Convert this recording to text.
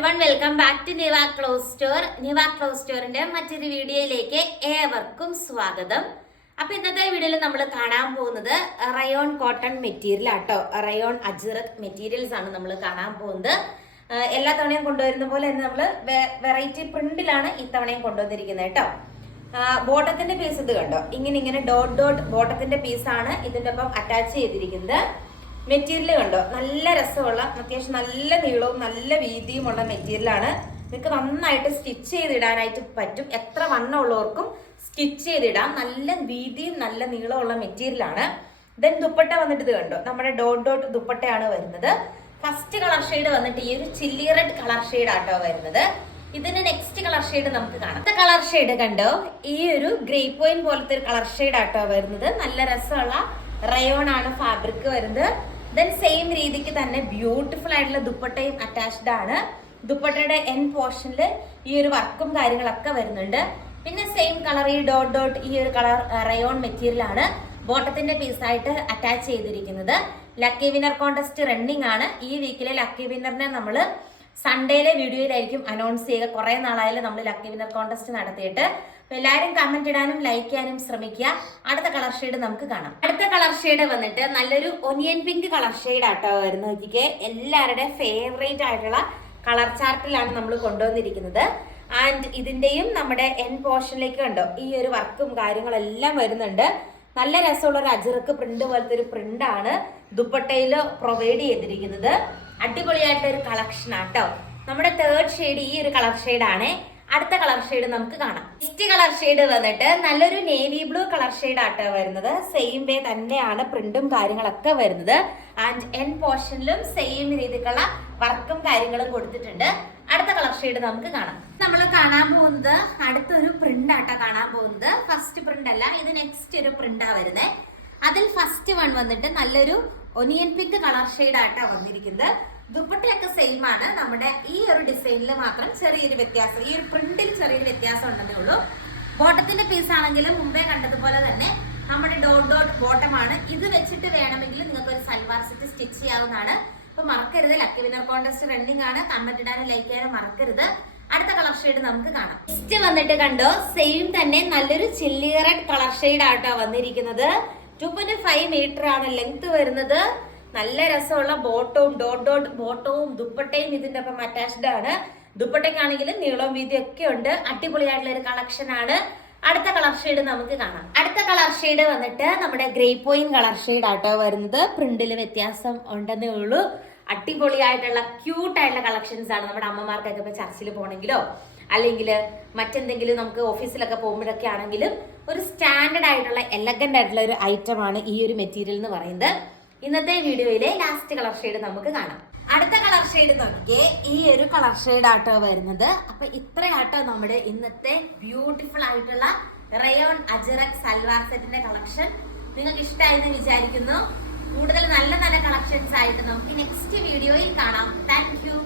Everyone, welcome back to Niva cloth store. Niva cloth സ്റ്റോറിന്റെ മറ്റൊരു വീഡിയോയിലേക്ക് ഏവർക്കും സ്വാഗതം. അപ്പൊ ഇന്നത്തെ വീഡിയോയിൽ നമ്മൾ കാണാൻ പോകുന്നത് റയോൺ കോട്ടൺ മെറ്റീരിയൽ ആട്ടോ. റയോൺ അജ്രക് മെറ്റീരിയൽസ് ആണ് നമ്മൾ കാണാൻ പോകുന്നത്. എല്ലാ തവണയും കൊണ്ടുവരുന്ന പോലെ തന്നെ നമ്മൾ വെറൈറ്റി പ്രിന്റിലാണ് ഇത്തവണയും കൊണ്ടുവന്നിരിക്കുന്നത് കേട്ടോ. ബോട്ടത്തിന്റെ പീസ് ഇത് കണ്ടോ, ഇങ്ങനെ ഡോട്ട് ഡോട്ട് ബോട്ടത്തിന്റെ പീസാണ് ഇതിന്റെ ഒപ്പം അറ്റാച്ച് ചെയ്തിരിക്കുന്നത്. മെറ്റീരിയൽ കണ്ടോ, നല്ല രസമുള്ള, അത്യാവശ്യം നല്ല നീളവും നല്ല വീതിയുമുള്ള മെറ്റീരിയലാണ്. നിങ്ങൾക്ക് നന്നായിട്ട് സ്റ്റിച്ച് ചെയ്തിടാനായിട്ട് പറ്റും. എത്ര വണ്ണമുള്ളവർക്കും സ്റ്റിച്ച് ചെയ്തിടാം. നല്ല വീതിയും നല്ല നീളമുള്ള മെറ്റീരിയലാണ്. ദെൻ ദുപ്പട്ട വന്നിട്ട് ഇത് കണ്ടോ, നമ്മുടെ ഡോട്ട് ഡോട്ട് ദുപ്പട്ടയാണ് വരുന്നത്. ഫസ്റ്റ് കളർ ഷെയ്ഡ് വന്നിട്ട് ഈ ഒരു ചില്ലി റെഡ് കളർ ഷെയ്ഡ് ആട്ടോ വരുന്നത്. ഇതിന്റെ നെക്സ്റ്റ് കളർ ഷെയ്ഡ് നമുക്ക് കാണാം. അടുത്ത കളർ ഷെയ്ഡ് കണ്ടോ, ഈ ഒരു ഗ്രേ പോയിന്റ് പോലത്തെ ഒരു കളർ ഷെയ്ഡ് ആട്ടോ വരുന്നത്. നല്ല രസമുള്ള റയോൺ ആണ് ഫാബ്രിക് വരുന്നത്. ദെൻ സെയിം രീതിക്ക് തന്നെ ബ്യൂട്ടിഫുൾ ആയിട്ടുള്ള ദുപ്പട്ടയും അറ്റാച്ച്ഡ് ആണ്. ദുപ്പട്ടയുടെ എൻ പോർഷനിൽ ഈ ഒരു വർക്കും കാര്യങ്ങളൊക്കെ വരുന്നുണ്ട്. പിന്നെ സെയിം കളർ ഈ ഡോട്ട് ഡോട്ട് ഈ ഒരു കളർ റയോൺ മെറ്റീരിയൽ ആണ് ബോട്ടത്തിന്റെ പീസായിട്ട് അറ്റാച്ച് ചെയ്തിരിക്കുന്നത്. ലക്കി വിന്നർ കോntest റണ്ണിങ് ആണ്. ഈ വീക്കിലെ ലക്കി വിന്നറിനെ നമ്മൾ സൺഡേയിലെ വീഡിയോയിലായിരിക്കും അനൗൺസ് ചെയ്യുക. കുറെ നാളായാലും നമ്മൾ ലക്കി വിന്നർ കോntest നടത്തിയിട്ട്. എല്ലാവരും കമന്റ് ഇടാനും ലൈക്ക് ചെയ്യാനും ശ്രമിക്കുക. അടുത്ത കളർ ഷെയ്ഡ് നമുക്ക് കാണാം. അടുത്ത കളർ ഷെയ്ഡ് വന്നിട്ട് നല്ലൊരു ഒനിയൻ പിങ്ക് കളർ ഷെയ്ഡ് ആട്ടോ വരുന്നത്. എല്ലാവരുടെയും ഫേവറേറ്റ് ആയിട്ടുള്ള കളർ ചാർട്ടിലാണ് നമ്മൾ കൊണ്ടുവന്നിരിക്കുന്നത്. ആൻഡ് ഇതിന്റെയും നമ്മുടെ എൻ പോർഷനിലേക്ക് കണ്ടോ, ഈ ഒരു വർക്കും കാര്യങ്ങളെല്ലാം വരുന്നുണ്ട്. നല്ല രസമുള്ള ഒരു അജ്രക്ക് പ്രിന്റ് പോലത്തെ ഒരു പ്രിന്റ് ആണ് ദുപ്പട്ടയിൽ പ്രൊവൈഡ് ചെയ്തിരിക്കുന്നത്. അടിപൊളിയായിട്ടുള്ള ഒരു കളക്ഷൻ ആട്ടോ. നമ്മുടെ തേർഡ് ഷെയ്ഡ് ഈ ഒരു കളർ ഷെയ്ഡ് ആണ്. അടുത്ത കളർ ഷെയ്ഡ് നമുക്ക് കാണാം. നെക്സ്റ്റ് കളർ ഷെയ്ഡ് വന്നിട്ട് നല്ലൊരു നേവി ബ്ലൂ കളർ ഷെയ്ഡ് ആട്ടോ വരുന്നത്. സെയിം വേ തന്നെയാണ് പ്രിന്റും കാര്യങ്ങളൊക്കെ വരുന്നത്. ആൻഡ് എൻ പോർഷനിലും സെയിം രീതിക്കുള്ള വർക്കും കാര്യങ്ങളും കൊടുത്തിട്ടുണ്ട്. അടുത്ത കളർ ഷെയ്ഡ് നമുക്ക് കാണാം. നമ്മൾ കാണാൻ പോകുന്നത് അടുത്തൊരു പ്രിന്റ് ആട്ടോ കാണാൻ പോകുന്നത്. ഫസ്റ്റ് പ്രിന്റ് അല്ല, ഇത് നെക്സ്റ്റ് ഒരു പ്രിന്റാ വരുന്നത്. അതിൽ ഫസ്റ്റ് വൺ വന്നിട്ട് നല്ലൊരു ഒനിയൻ പിങ്ക് കളർ ഷെയ്ഡ് ആട്ടോ വന്നിരിക്കുന്നത്. ദുപ്പട്ടയൊക്കെ സെയിം ആണ്. നമ്മുടെ ഈ ഒരു ഡിസൈനിൽ മാത്രം ചെറിയൊരു വ്യത്യാസം, ഈ ഒരു പ്രിന്റിൽ ചെറിയൊരു വ്യത്യാസം ഉണ്ടെന്നേ ഉള്ളൂ. ബോട്ടത്തിന്റെ പീസ് ആണെങ്കിലും മുമ്പേ കണ്ടതുപോലെ തന്നെ നമ്മുടെ ഡോട്ട് ഡോട്ട് ബോട്ടമാണ്. ഇത് വെച്ചിട്ട് വേണമെങ്കിൽ നിങ്ങൾക്ക് ഒരു സൽവാർ സെറ്റ് സ്റ്റിച്ച് ചെയ്യാവുന്നതാണ്. അപ്പൊ മറക്കരുത്, ലക്കി വിന്നർ കോntest റണ്ണിങ് ആണ്. കമന്റ് ഇടാനും ലൈക്ക് ചെയ്യാനും മറക്കരുത്. അടുത്ത കളർ ഷെയ്ഡ് നമുക്ക് കാണാം. നെക്സ്റ്റ് വന്നിട്ട് കണ്ടോ, സെയിം തന്നെ നല്ലൊരു ചില്ലി റെഡ് കളർ ഷെയ്ഡ് ആട്ടോ വന്നിരിക്കുന്നത്. 2.5 മീറ്റർ ആണ് ലെങ്ത് വരുന്നത്. നല്ല രസമുള്ള ബോട്ടവും ഡോട്ട് ഡോട്ട് ബോട്ടവും ദുപ്പട്ടയും ഇതിന്റെ ഒപ്പം അറ്റാച്ച്ഡ് ആണ്. ദുപ്പട്ടയ്ക്കാണെങ്കിലും നീളവും വീതിയും ഒക്കെ ഉണ്ട്. അടിപൊളിയായിട്ടുള്ള ഒരു കളക്ഷൻ ആണ്. അടുത്ത കളർ ഷെയ്ഡ് നമുക്ക് കാണാം. അടുത്ത കളർ ഷെയ്ഡ് വന്നിട്ട് നമ്മുടെ ഗ്രേ പോയിന്റ് കളർ ഷെയ്ഡ് ആട്ടോ വരുന്നത്. പ്രിന്റിൽ വ്യത്യാസം ഉണ്ടെന്നേ ഉള്ളൂ. അടിപൊളിയായിട്ടുള്ള ക്യൂട്ടായിട്ടുള്ള കളക്ഷൻസ് ആണ്. നമ്മുടെ അമ്മമാർക്കൊക്കെ ഇപ്പൊ ചർച്ചിൽ പോകണമെങ്കിലോ അല്ലെങ്കിൽ മറ്റെന്തെങ്കിലും നമുക്ക് ഓഫീസിലൊക്കെ പോകുമ്പോഴൊക്കെ ആണെങ്കിലും ഒരു സ്റ്റാൻഡേർഡ് ആയിട്ടുള്ള എലഗന്റ് ആയിട്ടുള്ള ഒരു ഐറ്റം ആണ് ഈ ഒരു മെറ്റീരിയൽ എന്ന് പറയുന്നത്. ഇന്നത്തെ വീഡിയോയിലെ ലാസ്റ്റ് കളർ ഷെയ്ഡ് നമുക്ക് കാണാം. അടുത്ത കളർ ഷെയ്ഡ് നോക്കിയേ, ഈ ഒരു കളർ ഷെയ്ഡ് ആട്ടോ വരുന്നത്. അപ്പൊ ഇത്രയാട്ടോ നമ്മുടെ ഇന്നത്തെ ബ്യൂട്ടിഫുൾ ആയിട്ടുള്ള റയോൺ അജ്രക് സൽവാർ സെറ്റിന്റെ കളക്ഷൻ. നിങ്ങൾക്ക് ഇഷ്ടമായെന്ന് വിചാരിക്കുന്നു. കൂടുതൽ നല്ല നല്ല കളക്ഷൻസ് ആയിട്ട് നമുക്ക് നെക്സ്റ്റ് വീഡിയോയിൽ കാണാം. Thank you.